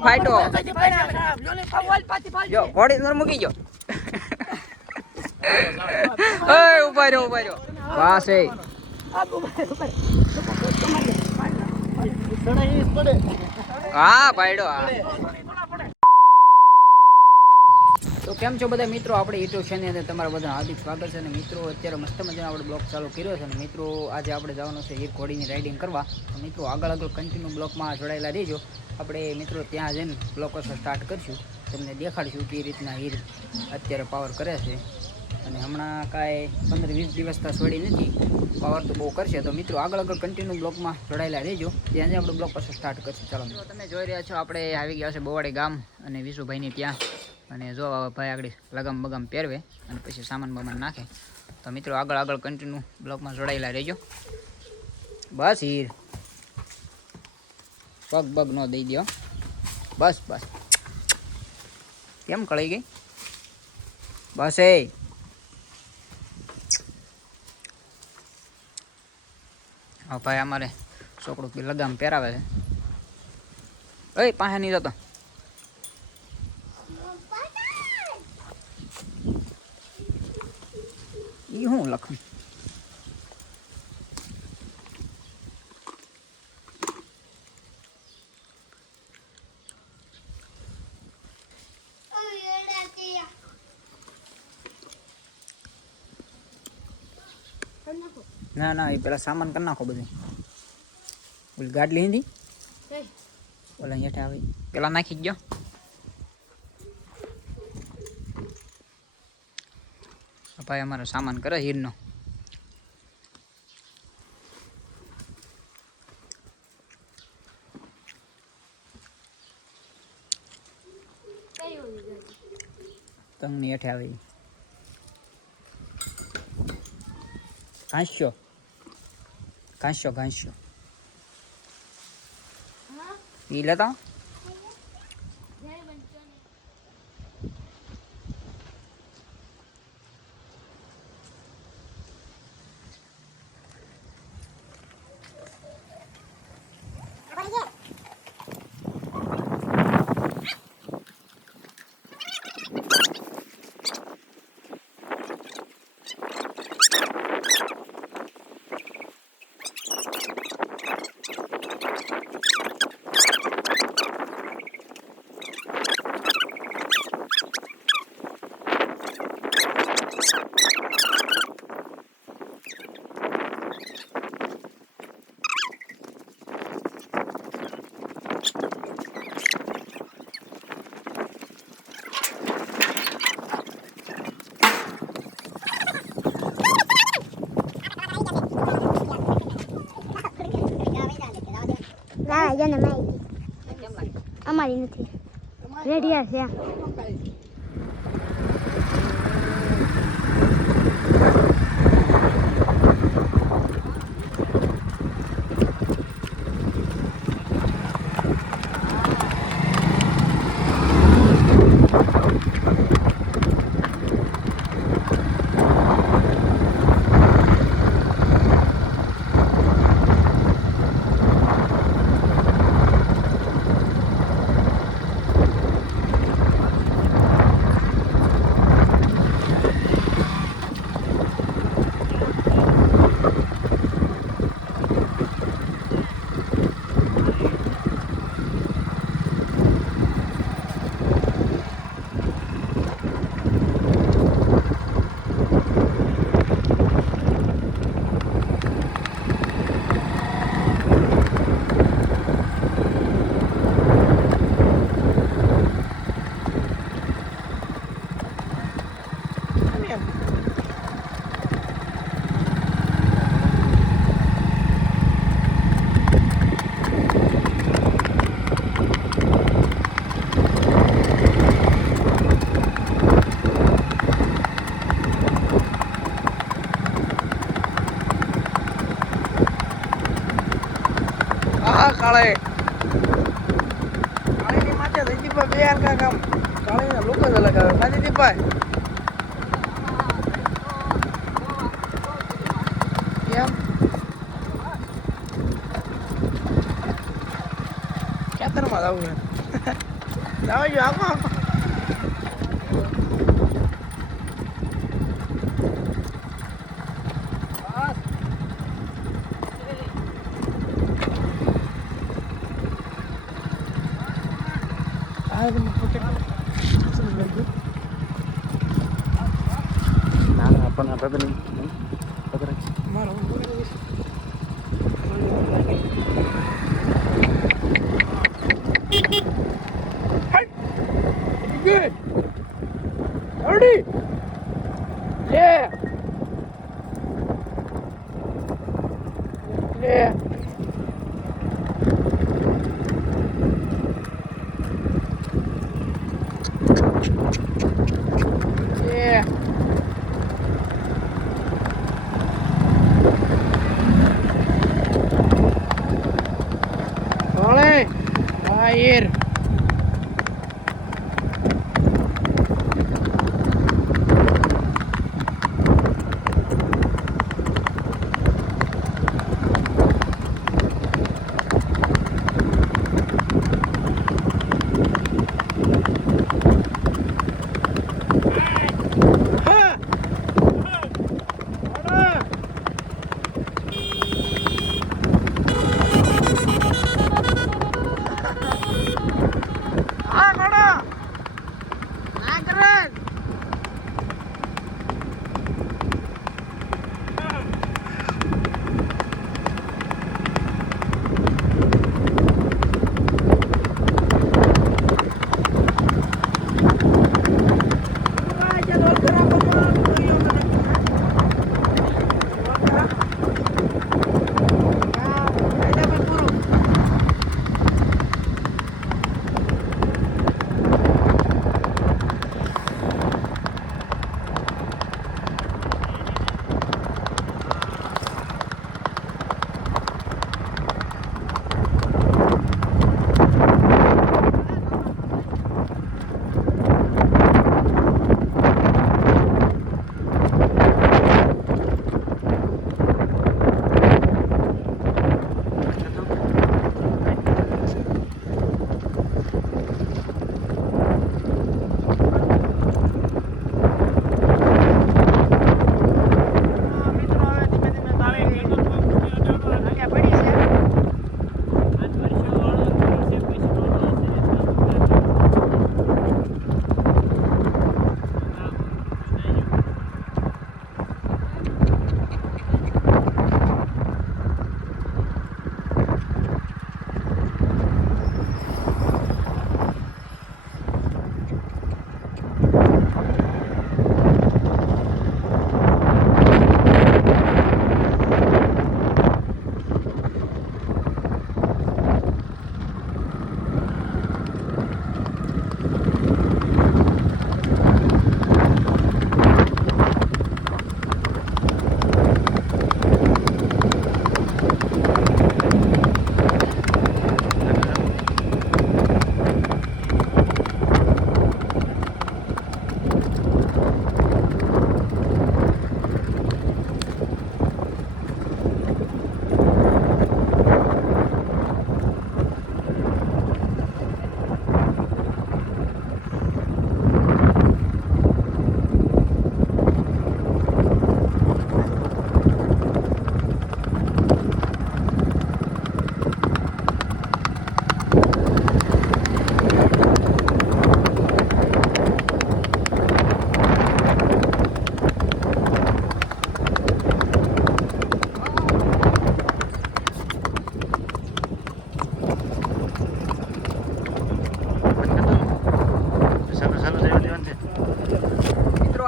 ફાઈટો જો ઘોડી અંદર મૂકી જો ઓય ઉભા રહ્યો વાસ એ હા ભાઈડો હા તો કેમ છો બધા મિત્રો આપણે યુટ્યુબ ચેનલ અંદર તમારા બધા હાર્દિક સ્વાગત છે અને મિત્રો અત્યારે મસ્ત મજાનો આપણે બ્લોગ ચાલુ કર્યો છે અને મિત્રો આજે આપણે જવાનું છે હીર ઘોડીની રાઇડિંગ કરવા તો મિત્રો આગળ કન્ટિન્યુ બ્લોગમાં જોડાયેલા રહેજો આપણે મિત્રો ત્યાં જઈને બ્લોગ સ્ટાર્ટ કરીશું તમને દેખાડીશું કે રીતના હીર અત્યારે પાવર કરે છે અને હમણાં કાંઈ 15-20 દિવસ તો છોડી નથી પાવર તો બહુ કરશે તો મિત્રો આગળ કન્ટિન્યુ બ્લોગમાં જોડાયેલા રહેજો ત્યાં જ આપણે બ્લોગ પાછો સ્ટાર્ટ કરીશું ચાલો મિત્રો તમે જોઈ રહ્યા છો આપણે આવી ગયા છે બોવાડી ગામ અને વિશુભાઈની ત્યાં અને જો ભાઈ આગળ લગામ બગામ પહેરવે અને પછી સામાન બામાન નાખે તો મિત્રો આગળ કન્ટિન્યુ બ્લોગમાં જોડાયેલા રહેજો બસ હીર પગ ન દઈ દો બસ કેમ કળી ગઈ બસ એ હા ભાઈ અમારે છોકરું લગામ પહેરાવે છે ઓય પાસે નહીં જતો ઈ હું લખું ના એ પેલા સામાન કરી નાખો બધું ઓલી ગાડલી હિન્દી ઓલા હેઠે આવી પેલા નાખી ગયો ભાઈ અમારો સામાન કરે હીરનો તંગની હેઠે આવી ઘાંસ્યો ઈ લેતા અમારી નથી રેડિયા છે કાળીની માથે દીદીભાઈ બે યાર કામ કાળીના લોકો જ અલગ આવે ના દીદીભાઈ કેમ ખેતરમાં જવું છે આવજો આખો ના પણ આ પકડી પકડાય મારો Good. Ready? Yeah. Yeah. Yeah. Oleh. Air.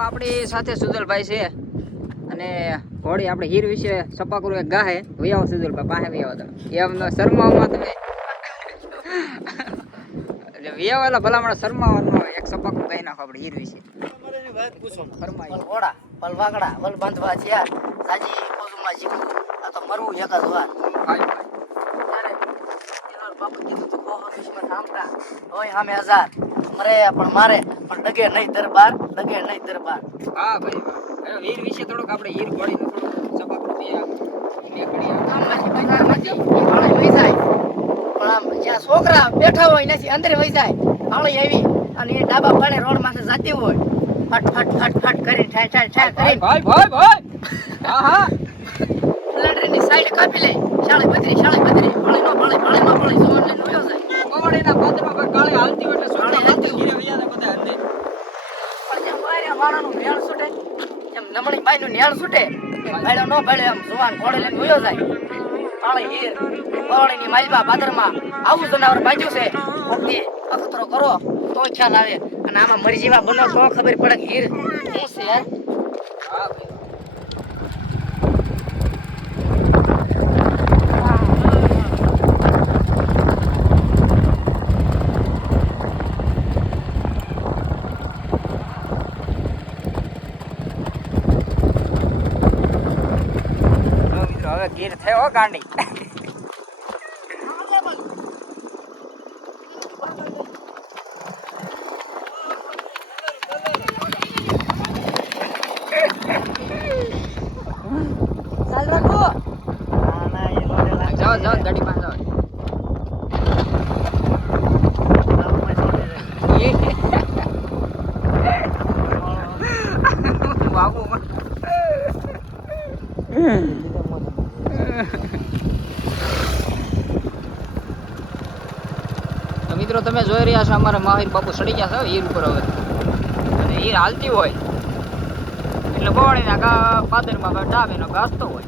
આપણી સાથે સુજલભાઈ છે અને ઘોડી આપણે હીર વિશે સપાકરું એક ગાહે વૈયાવો સુજલભાઈ પાસે વૈયાવો તમે એમનો શરમાવમાં તમે એટલે વૈયાવેલા ભલામણ શરમાવાનો એક સપાકરું ગાઈ નાખો આપણે હીર વિશે ફરમાઈ ઘોડા પલ વાગડા વલ બાંધવા છે સાજી કોઝુમાં જીકું આ તો મરવું એક જ વાર ત્યારે એનો બાપુ કીધું તો કોહો દુશ્મન સામટા હોય સામે 1000 મરે પણ મારે પણ ડગે નહીં દરબાર ડગે નહીં દરબાર હા ભાઈ હવે હીર વિશે થોડુંક આપણે હીર ઘોડીનું થોડુંક સપાકરું આમ પછી વહી જાય પણ આમ જ્યાં છોકરા બેઠા હોય નથી અંદર વહી જાય પાળી આવી અને એ ડાબા પાડે રોડ માંથી જતી હોય ફટ ફટ ફટ ફટ કરી ઠાય ઠાય ઠાય કરી ભાઈ હા હા ફ્લેટની સાઈડ કાપી લે શાળે બદરી પાળી નો પાળી જોન લઈને વયો જાય કોવડીના પાદરમાં કાળે હાલતી હોય એટલે કાળે હાલતી હોય. ગીરે વયા બધા અંદર પણ જેમ બાયરા વાળાનું નેણ છૂટે એમ નમણી બાઈનું નેણ છૂટે એમ ભાડ્યો ન ભાડ્યો એમ જુવાન ઘોડે લઈને વયો જાય પાળી હીર પાળીની માલબા પાદરમાં આવું જનાવર બાજ્યું છે ભક્તિ અખતરો કરો તો ખ્યાલ આવે અને આમાં મરી જેવા બનો તો ખબર પડે કે હીર શું છે યાર હા ભાઈ મિત્રો હવે ગીર થયો હો ગાંડી ચાલ રાખો જાઓ ગાડી પાસે જાઓ બાબુ તો મિત્રો તમે જોઈ રહ્યા છો અમારા મહાવીર બાપુ સડી ગયા છે હીર ઉપર હવે અને હીર હાલતી હોય એટલે ગોળીના પાદરમાં ડાબેનો ઘાસતો હોય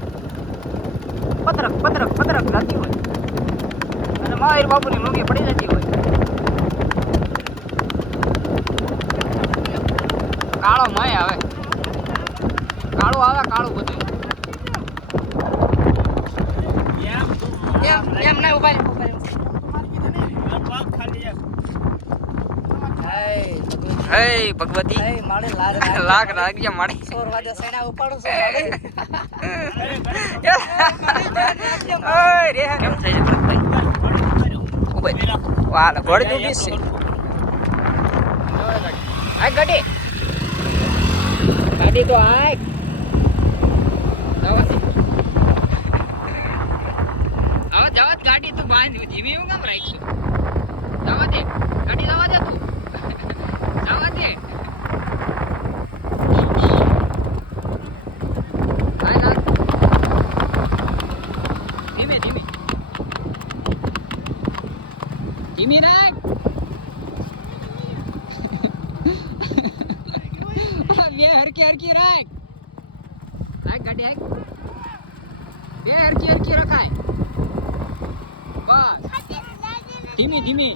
પતરક થતી હોય અને મહાવીર બાપુની લુંગી પડી જતી હોય કાળો મય આવે કાળું બધું એમ ના ઉભા હે ભગવતી મારે લાગ રાગ્યા માડી સોરવાદે સેના ઉપાડું છું ઓય રે કેમ થઈ જાય ભાઈ ઉભે વાલ ઘોડી તું બીસ છે આ ગાડી તો આય જવા ગાડી તું બાંધ જીવી હું કેમ રાખશું જવા દે ગાડી જવા દે તું જવા દે ધીમી રાખ બે હરકી રાખ ગાડી હાક બે હરકી રખાય બસ ધીમી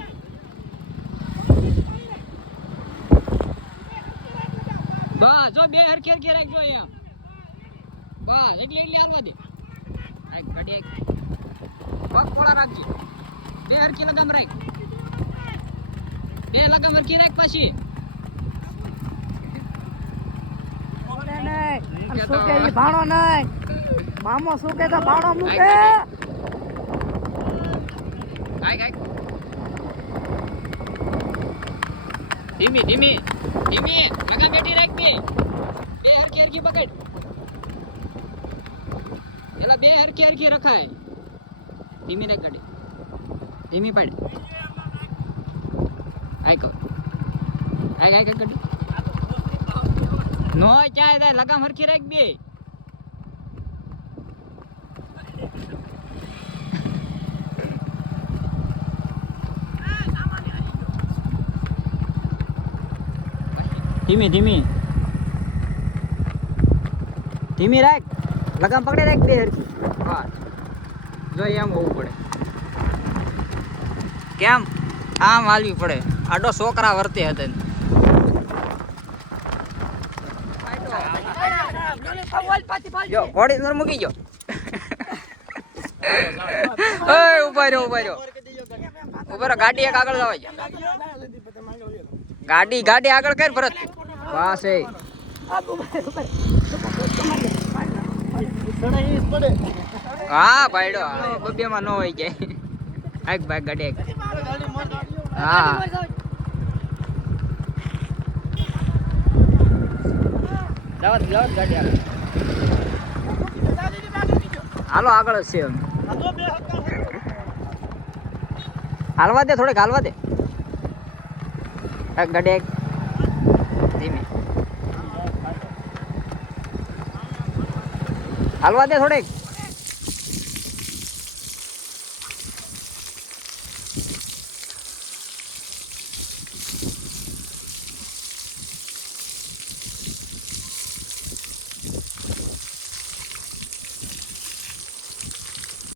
બસ જો બે હરકી રાખજો એમ બસ એટલી હાલવા દે ગાડી પગ પોળા રાખજો બે હરકી લગામ રાખ બે લગામ હરકી રાખ પછી ભાણો નહીં મામો શું કે તો ભાણો મૂકે ધીમી લગામ બેઠી રાખ બે હરકી પકડ એલા બે હરકી રખાય ધીમી રાખ ગાડી ધીમી પડ આય ગાડી નો ચાય દે લગામ હરખી રાખ બે ધીમી રાખ લગામ પકડે રાખ બે હરખી બસ જો એમ હોવું પડે કેમ આમ હાલવી પડે આડો છોકરા વર્તે હતા જો ઘોડી અંદર મૂકી ગયો ઉભા રહ્યો ગાડી એક આગળ જવા ગાડી આગળ કર ભરત વાસ એ હા ભાઈડો બબ્બે માં ન હોય જાય આગ ભાઈ ગાડી હા જાવ ગાડી આગળ હાલો આગળ જ છે હાલવા દે થોડેક હાલવા દે ગાડી ધીમે હાલવા દે થોડીક